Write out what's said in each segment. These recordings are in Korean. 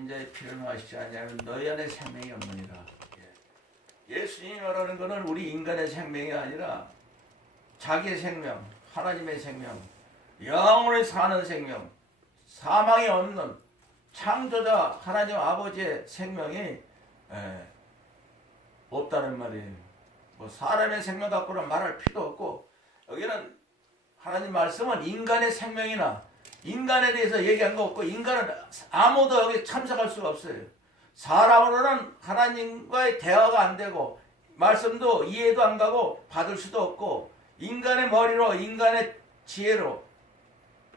인자의 피를 마시지 아니하면 너희 안에 생명이 없느니라. 예수님이 말하는 것은 우리 인간의 생명이 아니라 자기의 생명, 하나님의 생명, 영원히 사는 생명, 사망이 없는 창조자 하나님 아버지의 생명이 없다는 말이에요. 뭐 사람의 생명 갖고는 말할 필요 없고, 여기는 하나님 말씀은 인간의 생명이나 인간에 대해서 얘기한 거 없고, 인간은 아무도 여기 참석할 수가 없어요. 사람으로는 하나님과의 대화가 안 되고 말씀도 이해도 안 가고 받을 수도 없고, 인간의 머리로, 인간의 지혜로,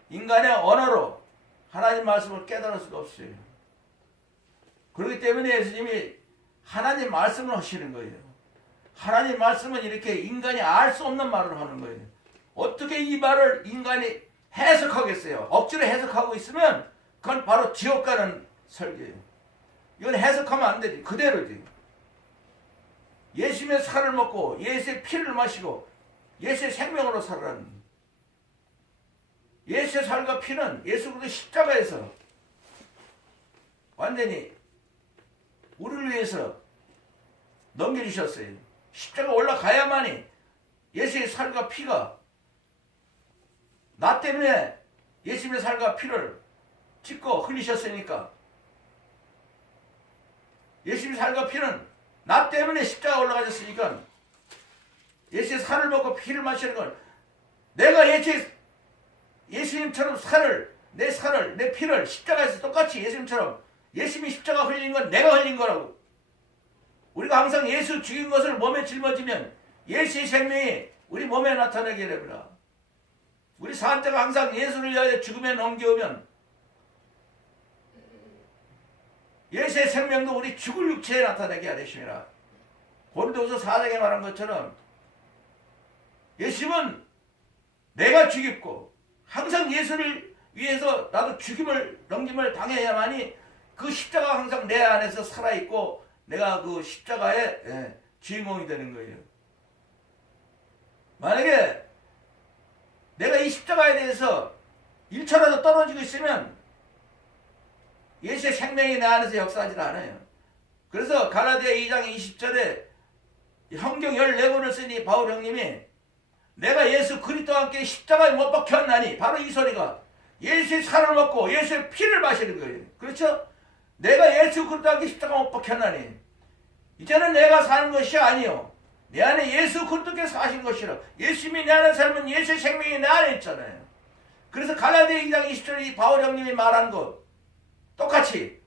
인간의 언어로 하나님 말씀을 깨달을 수가 없어요. 그렇기 때문에 예수님이 하나님 말씀을 하시는 거예요. 하나님 말씀은 이렇게 인간이 알 수 없는 말을 하는 거예요. 어떻게 이 말을 인간이 해석하겠어요? 억지로 해석하고 있으면 그건 바로 지옥 가는 설교예요. 이건 해석하면 안 되지. 그대로지. 예수님의 살을 먹고 예수의 피를 마시고 예수의 생명으로 살아라는, 예수의 살과 피는 예수 그리스도 십자가에서 완전히 우리를 위해서 넘겨주셨어요. 십자가 올라가야만이 예수의 살과 피가, 나 때문에 예수님의 살과 피를 찢고 흘리셨으니까, 예수님의 살과 피는 나 때문에 십자가 올라가셨으니까, 예수의 살을 먹고 피를 마시는 건 내가 예수님처럼 내 피를 십자가에서 똑같이 예수님처럼, 예수님이 십자가 흘린 건 내가 흘린 거라고. 우리가 항상 예수 죽인 것을 몸에 짊어지면 예수의 생명이 우리 몸에 나타나게 됩니다. 우리 산자가 항상 예수를 위하여 죽음에 넘겨오면 예수의 생명도 우리 죽을 육체에 나타나게 하시니라. 고린도후서 4장에 말한 것처럼 예수님은 내가 죽였고, 항상 예수를 위해서 나도 넘김을 당해야만이 그 십자가가 항상 내 안에서 살아있고 내가 그 십자가의 주인공이 되는 거예요. 만약에 내가 이 십자가에 대해서 1초라도 떨어지고 있으면 예수의 생명이 내 안에서 역사하지 않아요. 그래서 갈라디아 2장 20절에 성경 14권을 쓰니 바울 형님이 내가 예수 그리스도와 함께 십자가에 못 박혔나니, 바로 이 소리가 예수의 살을 먹고 예수의 피를 마시는 거예요. 그렇죠? 내가 예수 그리스도와 함께 십자가에 못 박혔나니, 이제는 내가 사는 것이 아니요 내 안에 예수 그리스도께서 사신 것이라. 예수님이 내 안에 살면 예수의 생명이 내 안에 있잖아요. 그래서 갈라디아 2장 20절에 바울 형님이 말한 것 똑같이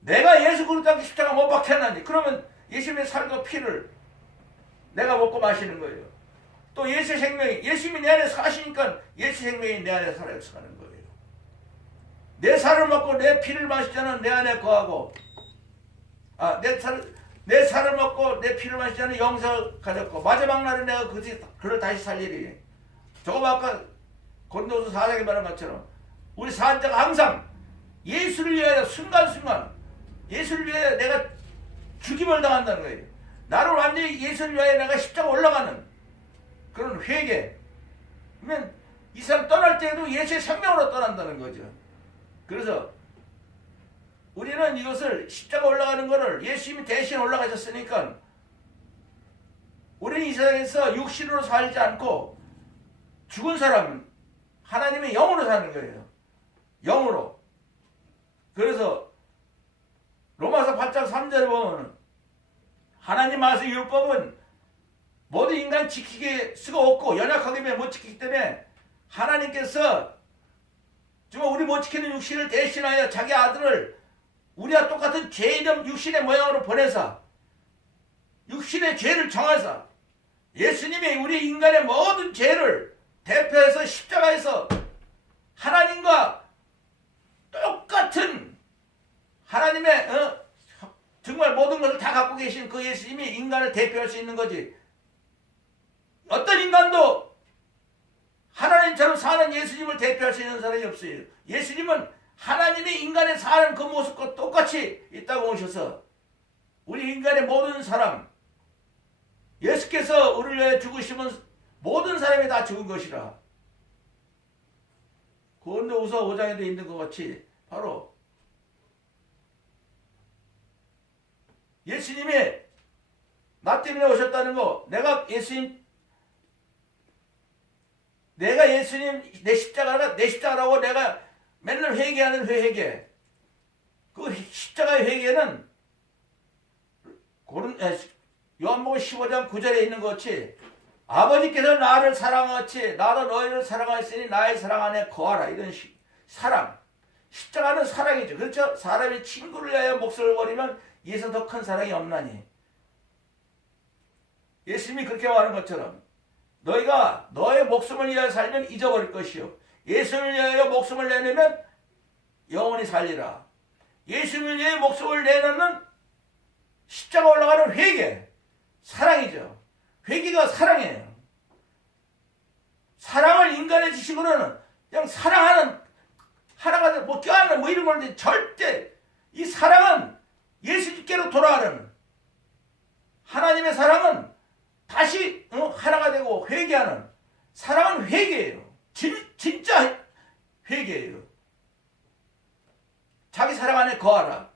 내가 예수 그리스도와 함께 십자가에 못 박혔나니, 그러면 예수님의 살과 피를 내가 먹고 마시는 거예요. 또 예수의 생명이, 예수님이 내 안에 사시니까 예수 생명이 내 안에 살아서 가는 거예요. 내 살을 먹고 내 피를 마시자는 내 안에 거하고, 내 살을 먹고 내 피를 마시자는 영생을 가졌고, 마지막 날에 내가 그를 다시 살리리. 저거 아까 고린도후서 4장에 말한 것처럼 우리 산자가 항상 예수를 위하여 순간순간 예수를 위하여 내가 죽임을 당한다는 거예요. 나를 완전히 예수를 위하여 내가 십자가 올라가는 그런 회개. 그러면 이 사람 떠날 때에도 예수의 생명으로 떠난다는 거죠. 그래서 우리는 이것을 십자가 올라가는 것을 예수님이 대신 올라가셨으니까 우리는 이 세상에서 육신으로 살지 않고 죽은 사람은 하나님의 영으로 사는 거예요. 영으로. 그래서 로마서 8장 3절에 보면 하나님 말씀 율법은 모든 인간 지키게 수가 없고 연약하기 때문에 못 지키기 때문에 하나님께서 정말 우리 못 지키는 육신을 대신하여 자기 아들을 우리와 똑같은 죄인의 육신의 모양으로 보내사 육신의 죄를 정하사 예수님이 우리 인간의 모든 죄를 대표해서 십자가에서 하나님과 똑같은 하나님의 정말 모든 것을 다 갖고 계신 그 예수님이 인간을 대표할 수 있는 거지. 어떤 인간도 하나님처럼 사는 예수님을 대표할 수 있는 사람이 없어요. 예수님은 하나님이 인간에 사는 그 모습과 똑같이 있다고 오셔서 우리 인간의 모든 사람, 예수께서 우리를 위해 죽으시면 모든 사람이 다 죽은 것이라. 고린도후서 5장에도 있는 것 같이 바로 예수님이 나 때문에 오셨다는 거, 내가 예수님 내 십자가라고 내가 맨날 회개하는 회개. 그 십자가의 회개는 요한복음 15장 9절에 있는 것 같이 아버지께서 나를 사랑하듯이 나도 너희를 사랑하였으니 나의 사랑 안에 거하라. 이런 사랑. 십자가는 사랑이죠. 그렇죠? 사람이 친구를 위하여 목숨을 버리면 이에서 더 큰 사랑이 없나니. 예수님이 그렇게 말하는 것처럼 너희가 너의 목숨을 위하여 살면 잊어버릴 것이요. 예수님을 위하여 목숨을 내놓으면 영원히 살리라. 예수님을 위해 목숨을 내놓는 십자가 올라가는 회개. 사랑이죠. 회개가 사랑이에요. 사랑을 인간의 지식으로는 그냥 사랑하는 하나가 뭐 껴안는 뭐 이런 건데 절대 이 사랑은 예수님께로 돌아가는 하나님의 사랑은 다시 하나가 되고 회개하는 사랑은 회개예요. 진짜 회개예요. 자기 사랑 안에 거하라.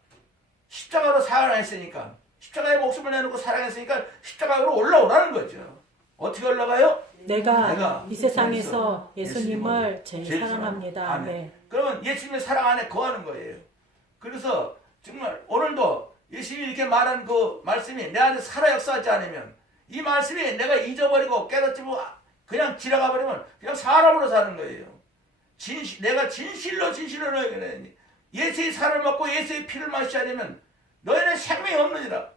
십자가로 사랑했으니까 십자가에 목숨을 내놓고 사랑했으니까 십자가로 올라오라는 거죠. 어떻게 올라가요? 내가 이 세상에서 예수님을 제일 사랑합니다. 아멘. 네. 그러면 예수님의 사랑 안에 거하는 거예요. 그래서 정말 오늘도 예수님이 이렇게 말한 그 말씀이 내 안에 살아 역사하지 않으면 이 말씀이 내가 잊어버리고 깨닫지 뭐 그냥 지나가 버리면 그냥 사람으로 사는 거예요. 내가 진실로 너에게는 예수의 살을 먹고 예수의 피를 마시지 않으면 너희는 생명이 없느니라.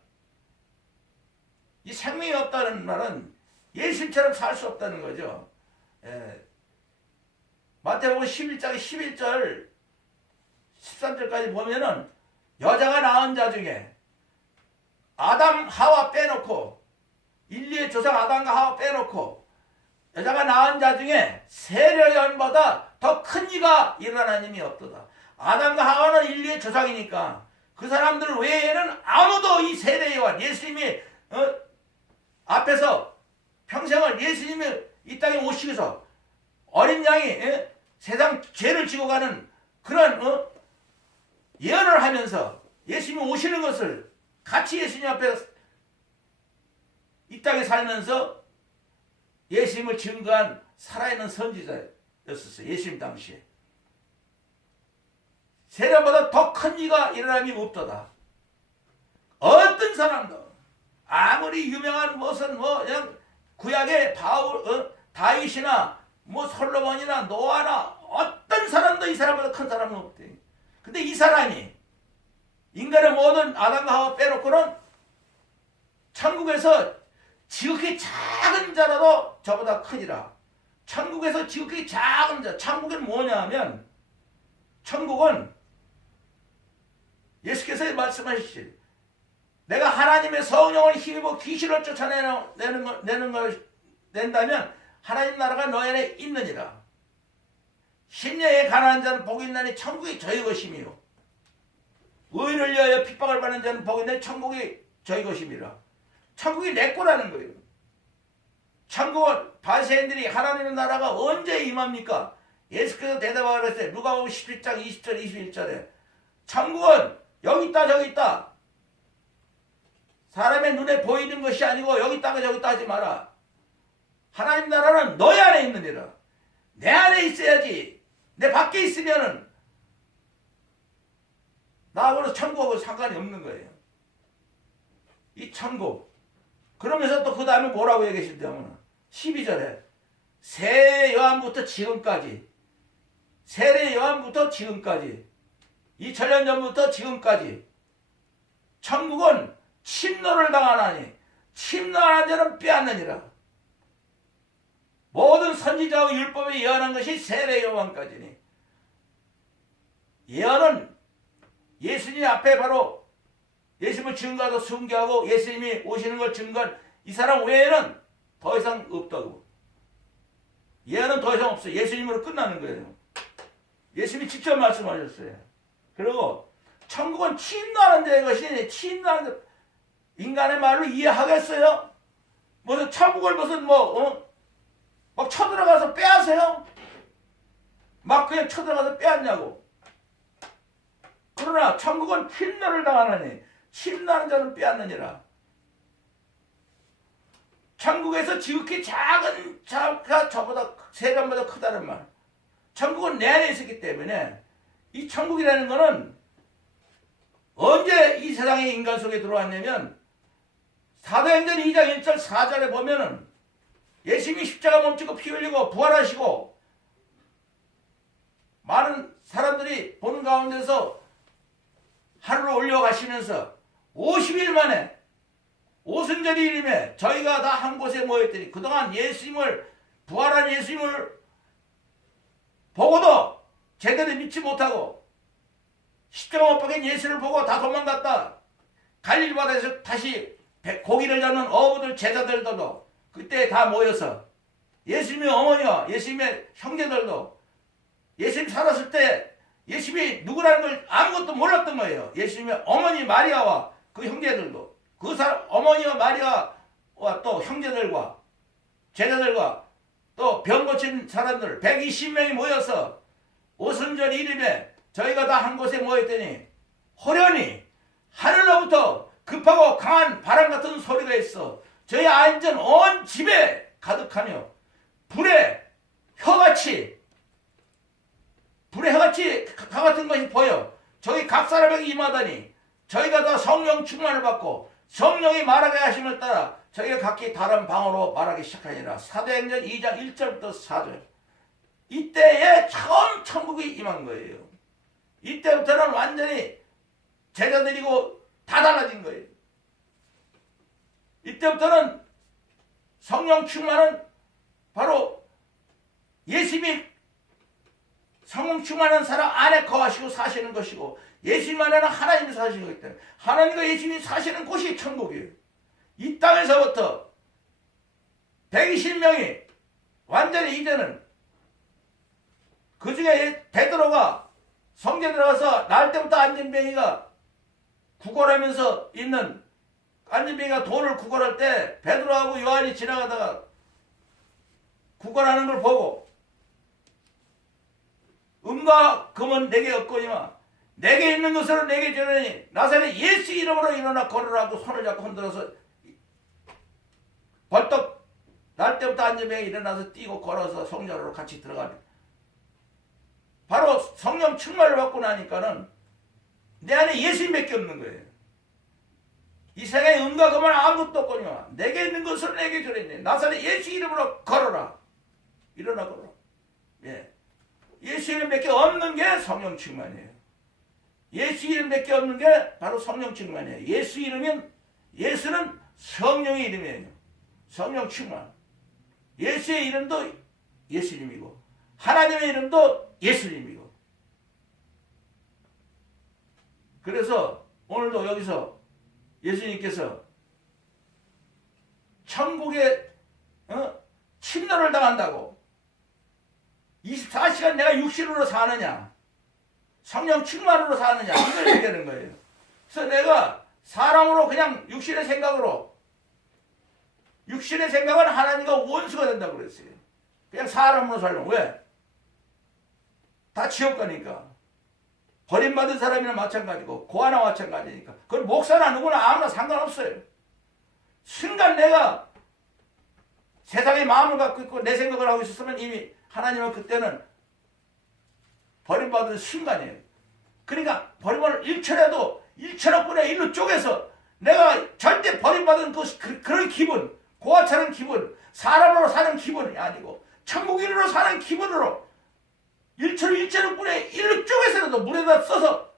이 생명이 없다는 말은 예수님처럼 살 수 없다는 거죠. 마태복음 11장 11절 13절까지 보면은 여자가 낳은 자 중에 아담 하와 빼놓고 인류의 조상 아담과 하와 빼놓고 여자가 낳은 자 중에 세례요한보다 더 큰 이가 일어난 힘이 없도다. 아담과 하와는 인류의 조상이니까 그 사람들 외에는 아무도 이 세례요한 예수님이 앞에서 평생을 예수님이 이 땅에 오시면서 어린 양이 세상 죄를 지고 가는 그런 예언을 하면서 예수님이 오시는 것을 같이 예수님 앞에 이 땅에 살면서 예수님을 증거한 살아있는 선지자였었어요. 예수님 당시에. 세례보다 더 큰 이가 일어남이 없도다. 어떤 사람도 아무리 유명한 무슨 그냥 구약의 다윗이나 솔로몬이나 노아나 어떤 사람도 이 사람보다 큰 사람은 없대. 근데 이 사람이 인간의 모든 아담과 하와 빼놓고는 천국에서 지극히 작은 자라도 저보다 크니라. 천국에서 지극히 작은 자. 천국은 뭐냐 하면 천국은 예수께서 말씀하시지 내가 하나님의 성령을 힘입어 귀신을 쫓아낸다면 하나님 나라가 너희 안에 있느니라. 심령에 가난한 자는 복이 있나니 천국이 저희 것이며 의인을 위하여 핍박을 받는 자는 복이 있나니 천국이 저희 것이니라. 천국이 내 거라는 거예요. 천국은 바리새인들이 하나님의 나라가 언제 임합니까? 예수께서 대답하라 그랬어요. 누가복음 17장 20절 21절에 천국은 여기 있다 저기 있다. 사람의 눈에 보이는 것이 아니고 여기 있다가 저기 있다 하지 마라. 하나님 나라는 너희 안에 있느니라. 내 안에 있어야지. 내 밖에 있으면은 나하고는 천국하고 상관이 없는 거예요. 이 천국. 그러면서 또 그 다음에 뭐라고 얘기하시냐면 12절에 세례 요한부터 지금까지 세례 요한부터 지금까지 2000년 전부터 지금까지 천국은 침노를 당하나니 침노하는 자는 빼앗느니라. 모든 선지자와 율법에 예언한 것이 세례 요한까지니 예언은 예수님 앞에 바로 예수님을 증거하고 순교하고 예수님이 오시는 걸 증거한 이 사람 외에는 더 이상 없다고. 예언은 더 이상 없어요. 예수님으로 끝나는 거예요. 예수님이 직접 말씀하셨어요. 그리고 천국은 침노하는 자의 것이니 침노하는 자 인간의 말로 이해하겠어요? 무슨 천국을 무슨 막 쳐들어가서 빼앗아요? 막 그냥 쳐들어가서 빼앗냐고. 그러나 천국은 침노를 당하느니 침노하는 자는 빼앗느니라. 천국에서 지극히 작은 자가 저보다 세간보다 크다는 말. 천국은 내 안에 있었기 때문에 이 천국이라는 거는 언제 이 세상에 인간 속에 들어왔냐면 사도행전 2장 1절 4절에 보면은 예수님이 십자가 몸지고 피 흘리고 부활하시고 많은 사람들이 보는 가운데서 하늘로 올려가시면서 50일 만에 오순절이 이름에 저희가 다 한 곳에 모였더니 그동안 예수님을 부활한 예수님을 보고도 제대로 믿지 못하고 십자가 못 박힌 예수를 보고 다 도망갔다. 갈릴리 바다에서 다시 고기를 잡는 어부들 제자들도 그때 다 모여서 예수님의 어머니와 예수님의 형제들도 예수님 살았을 때 예수님이 누구라는 걸 아무것도 몰랐던 거예요. 예수님의 어머니 마리아와 그 형제들도 그 어머니와 마리아와 또 형제들과 제자들과 또 병 고친 사람들 120명이 모여서 오순절 이름에 저희가 다 한 곳에 모였더니 호련히 하늘로부터 급하고 강한 바람 같은 소리가 있어 저희 앉은 온 집에 가득하며 불의 혀같이 가 같은 것이 보여 저희 각 사람에게 임하다니 저희가 다 성령 충만을 받고 성령이 말하게 하심을 따라 저희가 각기 다른 방언으로 말하기 시작하니라. 사도행전 2장 1절부터 4절. 이때에 처음 천국이 임한 거예요. 이때부터는 완전히 제자들이고 다 달라진 거예요. 이때부터는 성령 충만은 바로 예수님이 성령 충만한 사람 안에 거하시고 사시는 것이고 예수님 안에는 하나님이 사시는 거기 때문에 하나님과 예수님이 사시는 곳이 천국이에요. 이 땅에서부터 120명이 완전히 이제는 그 중에 베드로가 성전에 들어가서 날 때부터 안전뱅이가 구걸하면서 있는 안전뱅이가 돈을 구걸할 때 베드로하고 요한이 지나가다가 구걸하는 걸 보고 은과 금은 내게 없거니와 내게 있는 것으로 내게 주려니 나사렛 예수 이름으로 일어나 걸으라고 손을 잡고 흔들어서 벌떡 날 때부터 안전뱅이 일어나서 뛰고 걸어서 성전으로 같이 들어가는 바로 성령 충만을 받고 나니까는 내 안에 예수님밖에 없는 거예요. 이 세상에 은과 금은 아무것도 없거니와 내게 있는 것을 내게 주려니 나사렛 예수 이름으로 걸어라. 일어나 걸어라. 예. 예수 이름밖에 없는 게 성령 충만이에요. 예수 이름밖에 없는 게 바로 성령 충만이에요. 예수 이름은 예수는 성령의 이름이에요. 성령 충만. 예수의 이름도 예수님이고 하나님의 이름도 예수님이고. 그래서 오늘도 여기서 예수님께서 천국에 침노를 당한다고 24시간 내가 육신으로 사느냐 성령 충만으로 사느냐 이걸 얘기하는 거예요. 그래서 내가 사람으로 그냥 육신의 생각은 하나님과 원수가 된다고 그랬어요. 그냥 사람으로 살면 왜? 다 지옥 가니까. 버림받은 사람이나 마찬가지고 고아나 마찬가지니까. 그건 목사나 누구나 아무나 상관없어요. 순간 내가 세상의 마음을 갖고 있고 내 생각을 하고 있었으면 이미 하나님은 그때는 버림받은 순간이에요. 그러니까 버림을 1천억분의 1로 쪼개서 내가 절대 버림받은 그런 기분, 고아처럼 기분, 사람으로 사는 기분이 아니고 천국인으로 사는 기분으로 1천억분의 1로 쪼개서라도 물에다 써서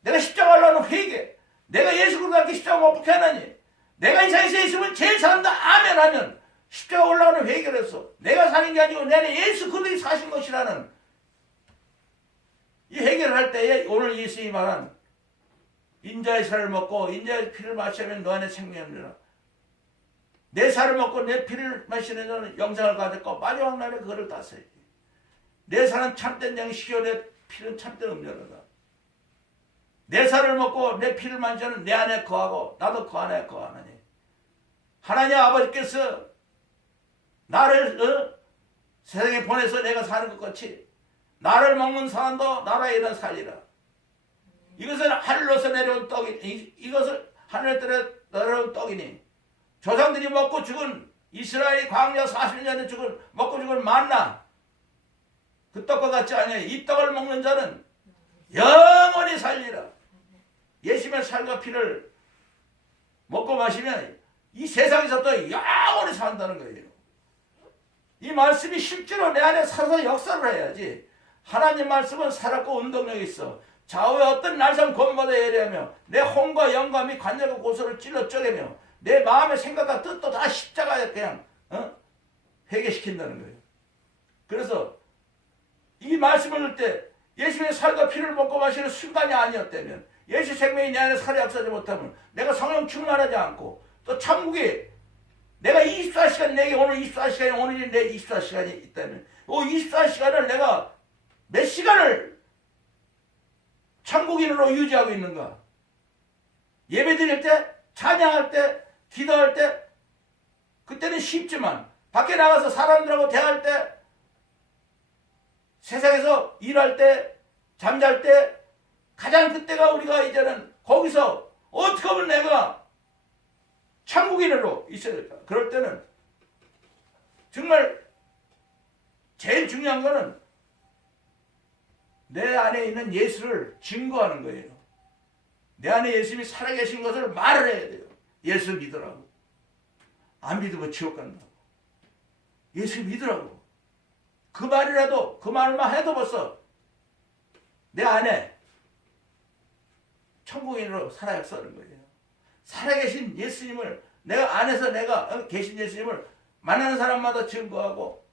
내가 십자가 하려는 회개, 내가 예수 그리스도께 십자가 못 박게 하나니 내가 이 세상에 있으면 제일 잘한다 아멘 하면 십자가 올라가는 회개를 했어. 내가 사는 게 아니고 내 안에 예수 그리스도가 사신 것이라는 이 회개를 할 때에 오늘 예수님이 말한 인자의 살을 먹고 인자의 피를 마시면 너 안에 생명이 없느니라. 내 살을 먹고 내 피를 마시는 자는 영생을 가졌고 마지막 날에 그거를 따서야지. 내 살은 참된 양식이요 내 피는 참된 음료로다. 내 살을 먹고 내 피를 마시는 내 안에 거하고 나도 그 안에 거하나니 하나님 아버지께서 나를 세상에 보내서 내가 사는 것 같이 나를 먹는 사람도 나라에 일어 살리라. 이것은 하늘로서 내려온 떡이니 이것을 하늘에 내려온 떡이니 조상들이 먹고 죽은 이스라엘 광야 40년에 먹고 죽은 만나 그 떡과 같지 아니하여 이 떡을 먹는 자는 영원히 살리라. 예수님의 살과 피를 먹고 마시면 이 세상에서부터 영원히 산다는 거예요. 이 말씀이 실제로 내 안에 살아서 역사를 해야지. 하나님 말씀은 살았고 운동력이 있어. 좌우에 어떤 날선 권마다 예리하며 내 혼과 영감이 관절과 고소를 찔러 쪼개며 내 마음의 생각과 뜻도 다 십자가에 그냥 회개시킨다는 거예요. 그래서 이 말씀을 들 때 예수의 살과 피를 먹고 마시는 순간이 아니었다면, 예수 생명이 내 안에 살아 역사하지 못하면, 내가 성령 충만하지 않고 또 천국에 내가 24시간, 내게 오늘 24시간이 오늘이 내 24시간이 있다면 그 24시간을 내가 몇 시간을 천국인으로 유지하고 있는가? 예배 드릴 때, 찬양할 때, 기도할 때, 그때는 쉽지만 밖에 나가서 사람들하고 대할 때, 세상에서 일할 때, 잠잘 때, 가장 그때가 우리가 이제는 거기서 어떻게 하면 내가 천국인으로 있어야 될까? 그럴 때는 정말 제일 중요한 거는 내 안에 있는 예수를 증거하는 거예요. 내 안에 예수님이 살아계신 것을 말을 해야 돼요. 예수 믿으라고. 안 믿으면 지옥 간다고. 예수 믿으라고. 그 말이라도, 그 말만 해도 벌써 내 안에 천국인으로 살아 역사하는 거예요. 살아계신 예수님을, 내가 안에서 내가 계신 예수님을 만나는 사람마다 증거하고,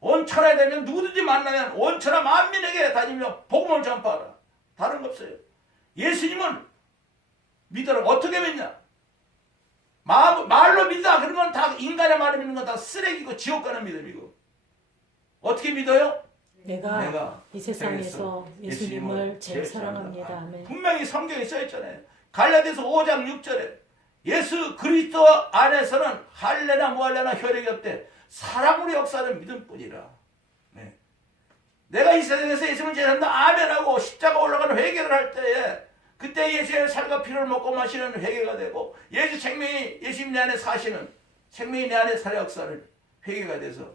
온 천하에 되면 누구든지 만나면 온 천하 만민에게 다니며 복음을 전파하라. 다른 거 없어요. 예수님은 믿으라. 어떻게 믿냐? 말로 믿다. 그러면 다 인간의 말을 믿는 건 다 쓰레기고 지옥 가는 믿음이고. 어떻게 믿어요? 내가 이 세상에서 예수님을 제일 사랑합니다. 아멘. 분명히 성경에 써있잖아요. 갈라디아서 5장 6절에 예수 그리스도 안에서는 할례나 무할례나 효력이 없대. 사랑으로 역사하는 믿음뿐이라. 네. 내가 이 세상에서 예수님을 제일 산다 아멘하고 십자가 올라가는 회개를 할 때에 그때 예수의 살과 피를 먹고 마시는 회개가 되고, 예수 생명이 예수님 내 안에 사시는 생명이 내 안에 살아 역사를 회개가 돼서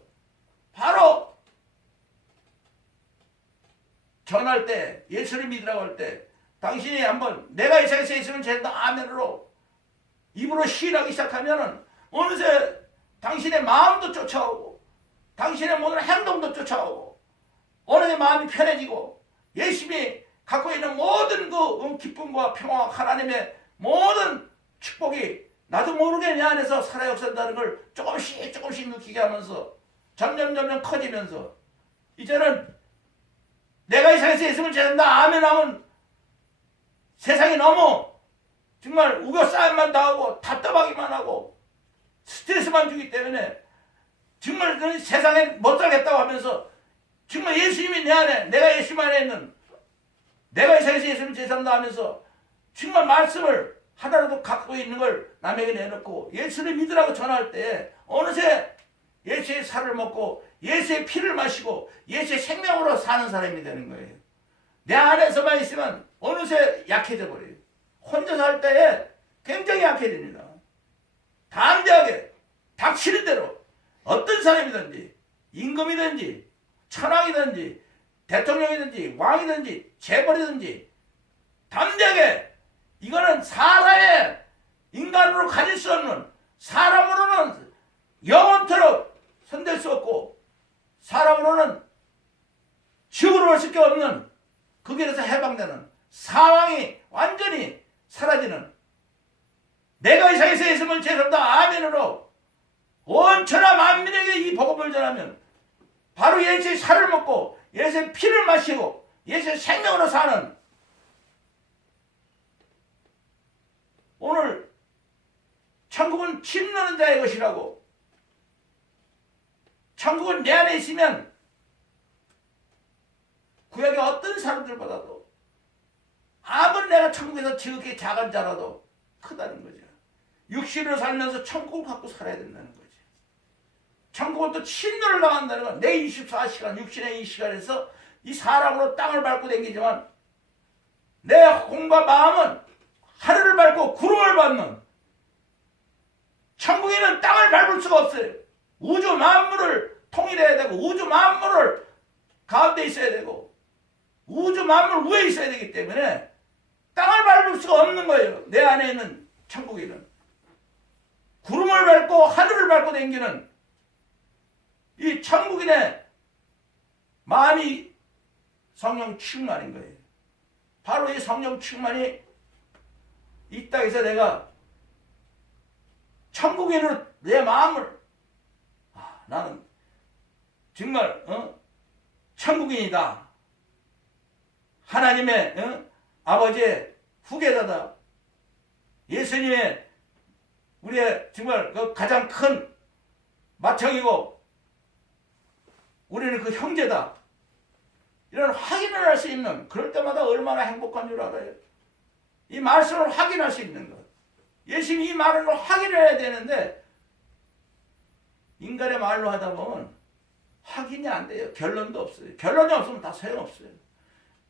바로 전할 때, 예수를 믿으라고 할 때, 당신이 한번 내가 이 세상에서 예수를 제한다 아멘으로 입으로 시인하기 시작하면은 어느새 당신의 마음도 쫓아오고 당신의 모든 행동도 쫓아오고 어느새 마음이 편해지고 예수님이 갖고 있는 모든 그 기쁨과 평화와 하나님의 모든 축복이 나도 모르게 내 안에서 살아 역사한다는 걸 조금씩 느끼게 하면서 점점 커지면서 이제는 내가 이 세상에서 예수를 제한다 아멘 하면 세상이 너무 정말 우겨싸움만 당하고 답답하기만 하고 스트레스만 주기 때문에 정말 세상에 못 살겠다고 하면서 정말 예수님이 내 안에, 내가 예수님 안에 있는, 내가 이 세상에서 예수님을 제산다 하면서 정말 말씀을 하나라도 갖고 있는 걸 남에게 내놓고 예수를 믿으라고 전할 때 어느새 예수의 살을 먹고 예수의 피를 마시고 예수의 생명으로 사는 사람이 되는 거예요. 내 안에서만 있으면 어느새 약해져 버려요. 혼자 살 때에 굉장히 약해집니다. 담대하게 닥치는 대로 어떤 사람이든지 임금이든지 천황이든지 대통령이든지 왕이든지 재벌이든지 담대하게, 이거는 사람의 인간으로 가질 수 없는, 사람으로는 영원토록 손댈 수 없고 사람으로는 지옥으로 갈 수밖에 없는, 그 길에서 해방되는, 사망이 완전히 사라지는, 내가 이 세상에서 예수님을 제산다 아멘으로 온 천하 만민에게 이 복음을 전하면 바로 예수의 살을 먹고 예수의 피를 마시고 예수의 생명으로 사는, 오늘 천국은 침노는 자의 것이라고, 천국은 내 안에 있으면 구약의 어떤 사람들보다도 아무리 내가 천국에서 지극히 작은 자라도 크다는 거죠. 육신으로 살면서 천국을 갖고 살아야 된다는 거죠. 천국은 또 침노를 당한다는 건 내 24시간 육신의 이 시간에서 이 사람으로 땅을 밟고 다니지만 내 공과 마음은 하늘을 밟고 구름을 밟는, 천국에는 땅을 밟을 수가 없어요. 우주 만물을 통일해야 되고, 우주 만물을 가운데 있어야 되고, 우주 만물 위에 있어야 되기 때문에 땅을 밟을 수가 없는 거예요. 내 안에 있는 천국에는 구름을 밟고 하늘을 밟고 다니는 이 천국인의 마음이 성령 충만인 거예요. 바로 이 성령 충만이 이 땅에서 내가 천국인으로 내 마음을, 나는 정말 천국인이다. 하나님의 아버지의 후계자다. 예수님의 우리의 정말 그 가장 큰 맏형이고 우리는 그 형제다. 이런 확인을 할 수 있는, 그럴 때마다 얼마나 행복한 줄 알아요. 이 말씀을 확인할 수 있는 것. 예수님이 이 말을 확인해야 되는데 인간의 말로 하다 보면 확인이 안 돼요. 결론도 없어요. 결론이 없으면 다 소용없어요.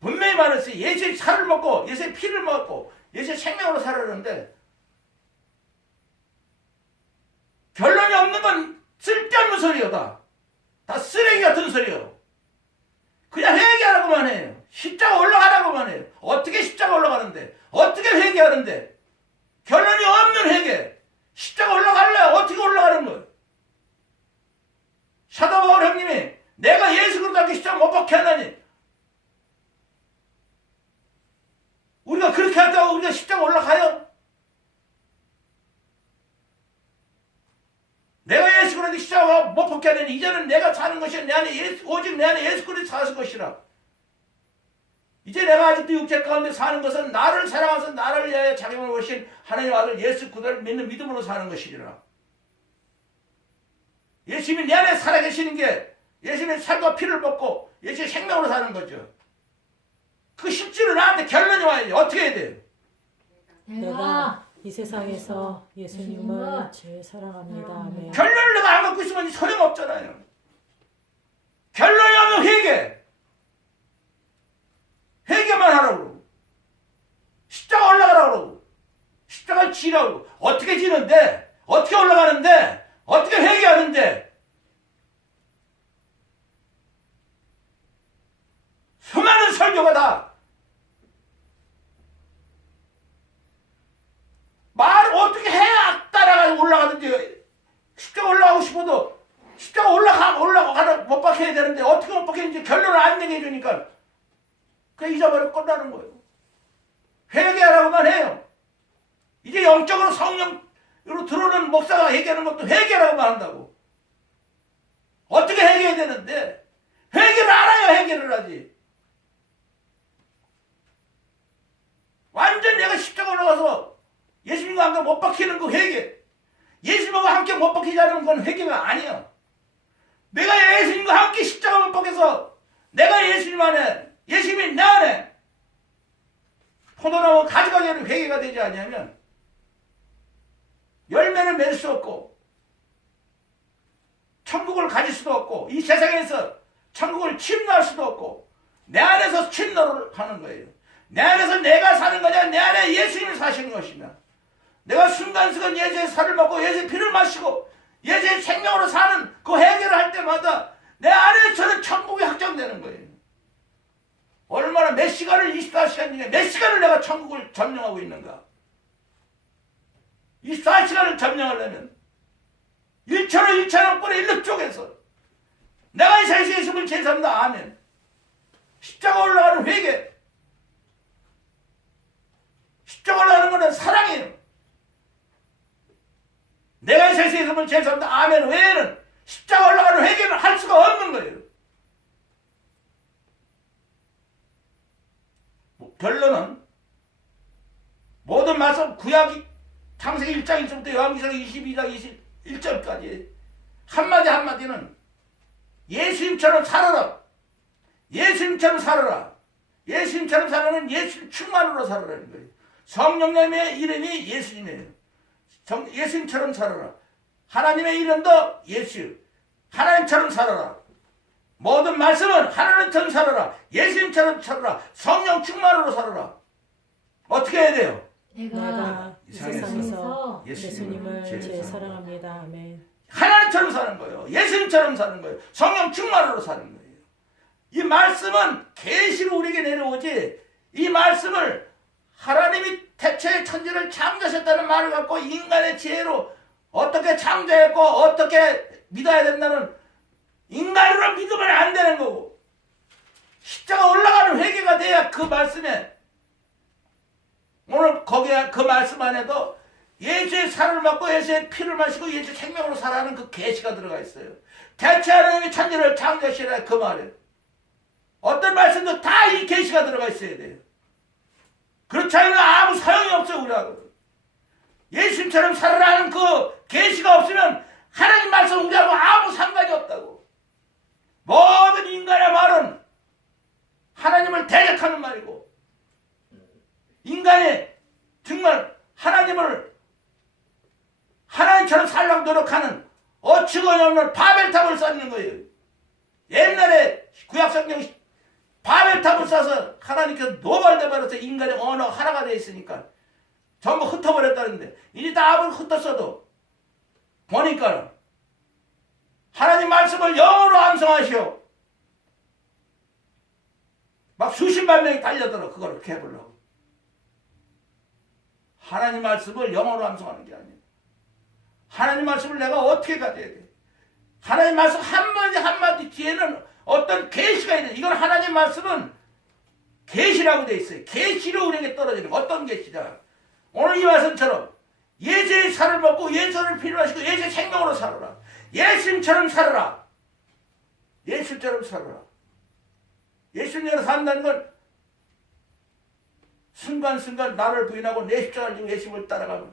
분명히 말했어요. 예수의 살을 먹고 예수의 피를 먹고 예수의 생명으로 살았는데 결론이 없는 건 쓸데없는 소리여다. 다 쓰레기 같은 소리요. 그냥 회개하라고만 해요. 십자가 올라가라고만 해요. 어떻게 십자가 올라가는데? 어떻게 회개하는데? 결론이 없는 회개. 십자가 올라갈래? 어떻게 올라가는 거예요? 사도 바울 형님이 내가 예수 그리스도께 십자가 못 박혀 하나니 우리가 그렇게 한다고 우리가 십자가 올라가요? 내가 예수 그리스도께 십자가 못 박혀 하니 이제는 내가 사는 것이 내 안에 오직 내 안에 예수 그리스도 사는 것이라. 이제 내가 아직도 육체 가운데 사는 것은 나를 사랑하셔서 나를 위하여 자기 몸을 오신 하나님의 아들 예수 그리스도를 믿는 믿음으로 사는 것이리라. 예수님이 내 안에 살아계시는 게 예수님의 살과 피를 먹고 예수의 생명으로 사는 거죠. 그 실제로 나한테 결론이 와야지. 어떻게 해야 돼요? 내가 이 세상에서 예수님을 제일 사랑합니다. 아멘. 결론을 내가 안 갖고 있으면 소용없잖아요. 결론이 없는 회개. 회개만 하라고 그러고 십자가 올라가라고 그러고 십자가를 지라고. 어떻게 지는데? 어떻게 올라가는데? 어떻게 회개하는데? 수많은 설교가 다 말을 어떻게 해야 따라가 올라가든지. 십자가 올라가고 싶어도 십자가 올라가 못 박혀야 되는데 어떻게 못 박히는지 결론을 안 내게 해주니까 그 잊어버리고 끝나는 거예요. 회개하라고만 해요. 이제 영적으로 성령으로 들어오는 목사가 회개하는 것도 회개라고만 한다고. 어떻게 회개해야 되는데 회개를 알아야 회개를 하지. 완전 내가 십자가 올라가서 예수님과 함께 못 박히는 그 회개. 예수님과 함께 못 박히지 않으면 그건 회개가 아니야. 내가 예수님과 함께 십자가 못 박혀서 내가 예수님 안에 예수님이 내 안에 포도나무 가져가게 하는 회개가 되지 않으면 열매를 맺을 수 없고 천국을 가질 수도 없고 이 세상에서 천국을 침노할 수도 없고 내 안에서 침노를 하는 거예요. 내 안에서 내가 사는 거냐 내 안에 예수님이 사시는 것이냐. 내가 순간순간 예수의 살을 먹고 예수의 피를 마시고 예수의 생명으로 사는 그 회개를 할 때마다 내 안에서는 천국이 확정되는 거예요. 얼마나 몇 시간을 24시간 중에 몇 시간을 내가 천국을 점령하고 있는가. 24시간을 점령하려면 1초로 1천원권의 1억 쪽에서 내가 이 세상에 있음을 제삼다. 아멘. 십자가 올라가는 회개. 십자가 올라가는 것은 사랑이에요. 내가 이 세상에 있음을 제삼다. 아멘 외에는 십자가 올라가는 회개는 할 수가 없는 거예요. 결론은 모든 말씀 구약이 창세기 1장 1절부터 요한계시록 22장 21절까지 한마디 한마디는 예수님처럼 살아라. 예수님처럼 살아라. 예수님처럼 살아는 예수님 충만으로 살아라는 거예요. 성령님의 이름이 예수님이에요. 예수님처럼 살아라. 하나님의 이름도 예수. 하나님처럼 살아라. 모든 말씀은 하나님처럼 살아라. 예수님처럼 살아라. 성령 충만으로 살아라. 어떻게 해야 돼요? 내가 이 세상에서 세상에서 예수님을 예수님을 제일 제일 사랑합니다. 아멘. 하나님처럼 사는 거예요. 예수님처럼 사는 거예요. 성령 충만으로 사는 거예요. 이 말씀은 계시로 우리에게 내려오지, 이 말씀을 하나님이 태초에 천지를 창조하셨다는 말을 갖고 인간의 지혜로 어떻게 창조했고 어떻게 믿어야 된다는 인간으로 믿으면 안 되는 거고, 십자가 올라가는 회개가 돼야 그 말씀에, 오늘 거기에 그 말씀 안에도 예수의 살을 먹고 예수의 피를 마시고 예수의 생명으로 살아가는 그 계시가 들어가 있어요. 대체 하나님이 천지를 창조하시라 그 말이에요. 어떤 말씀도 다 이 계시가 들어가 있어야 돼요. 그렇지 않으면 아무 소용이 없어요. 우리하고 예수님처럼 살아라는 그 계시가 없으면 하나님 말씀 우리하고 아무 상관이 없다고. 모든 인간의 말은 하나님을 대적하는 말이고, 인간이 정말 하나님처럼 살려고 노력하는 어처구니 없는 바벨탑을 쌓는 거예요. 옛날에 구약성경 바벨탑을 쌓아서 하나님께서 노발돼 버려서 인간의 언어 하나가 되어 있으니까 전부 흩어버렸다는데, 이제 다 흩었어도 보니까 하나님 말씀을 영어로 암송하시오. 막 수십만 명이 달려들어 그걸 그렇게 해보려고. 하나님 말씀을 영어로 암송하는 게 아니에요. 하나님 말씀을 내가 어떻게 가져야 돼? 하나님 말씀 한마디 한마디 뒤에는 어떤 계시가 있는, 이건 하나님 말씀은 계시라고 돼 있어요. 계시로 우리에게 떨어지는 거. 어떤 계시다? 오늘 이 말씀처럼 예수의 살을 먹고 예수를 피를 마시고 예수의 생명으로 살아라. 예수님처럼 살아라. 예수님처럼 살아라. 예수님처럼 산다는 건 순간순간 나를 부인하고 내 십자가를 지고 예수님을 따라가면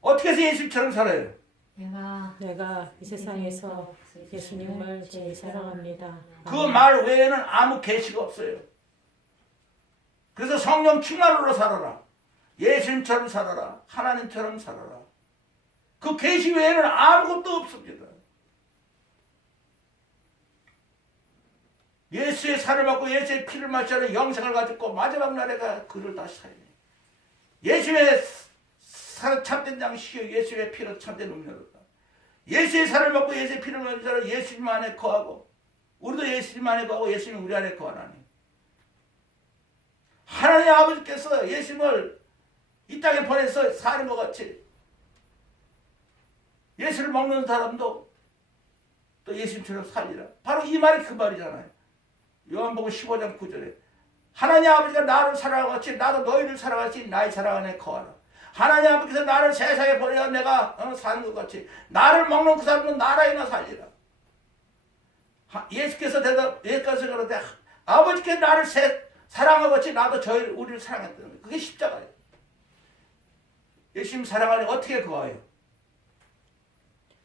어떻게 해서 예수님처럼 살아요? 내가 이 세상에서 예수님을 제일 사랑합니다. 그 말 외에는 아무 계시가 없어요. 그래서 성령 충만으로 살아라. 예수님처럼 살아라. 하나님처럼 살아라. 그 계시 외에는 아무것도 없습니다. 예수의 살을 먹고 예수의 피를 마시는 영생을 가지고 마지막 날에 그를 다시 살리네. 예수의 살은 참된 양식이요 예수의 피는 참된 음료로다. 예수의 살을 먹고 예수의 피를 마시는 자는 예수님 안에 거하고, 우리도 예수님 안에 거하고 예수님 우리 안에 거하나니, 하나님 아버지께서 예수님을 이 땅에 보내서 사는 것 같이 예수를 먹는 사람도 또 예수님처럼 살리라. 바로 이 말이 그 말이잖아요. 요한복음 15장 9절에 하나님 아버지가 나를 사랑하고 같이 나도 너희를 사랑하지 나의 사랑 안에 거하라. 하나님 아버지께서 나를 세상에 버려 내가 사는 것 같이 나를 먹는 그 사람은 나라이나 살리라. 예수께서 그러는데 아버지께서 나를 사랑하고 같이 나도 우리를 사랑했다는 거예요. 그게 십자가예요. 예수님 사랑 안에 어떻게 거해요?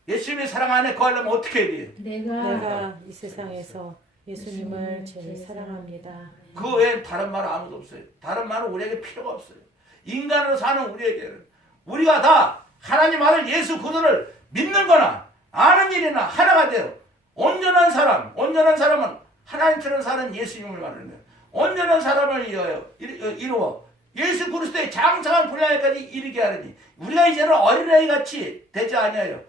예수님의 사랑 안에 거하려면 어떻게 해야 돼요? 내가 이 세상에서 예수님을 제일 사랑합니다. 그 외엔 다른 말은 아무도 없어요. 다른 말은 우리에게 필요가 없어요. 인간으로 사는 우리에게는 우리가 다 하나님 아들 예수 그리스도를 믿는 거나 아는 일이나 하나가 돼요. 온전한 사람은 하나님처럼 사는 예수님을 말하는 거예요. 온전한 사람을 이루어 예수 그리스도의 장성한 분량에까지 이르게 하려니 우리가 이제는 어린아이같이 되지 아니하여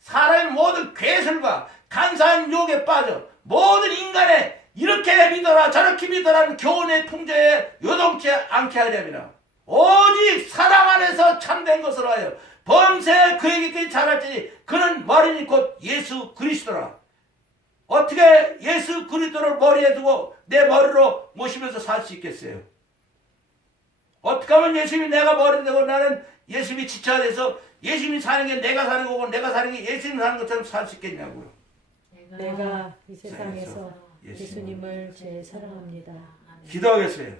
사람의 모든 괴술과 간사한 유혹에 빠져 모든 인간의 이렇게 믿어라 저렇게 믿어라는 교훈의 풍조에 요동치 않게 하려니라. 오직 사랑 안에서 참된 것으로 하여 범세 그에게까지 자랄지니 그는 머리니 곧 예수 그리스도라. 어떻게 예수 그리스도를 머리에 두고 내 머리로 모시면서 살 수 있겠어요? 어떻게 하면 예수님이 내가 머리 되고 나는 예수님이 지쳐야 돼서 예수님이 사는 게 내가 사는 거고 내가 사는 게 예수님 사는 것처럼 살 수 있겠냐고요. 내가 이 세상에서 예수님을 제일 사랑합니다. 기도하겠어요.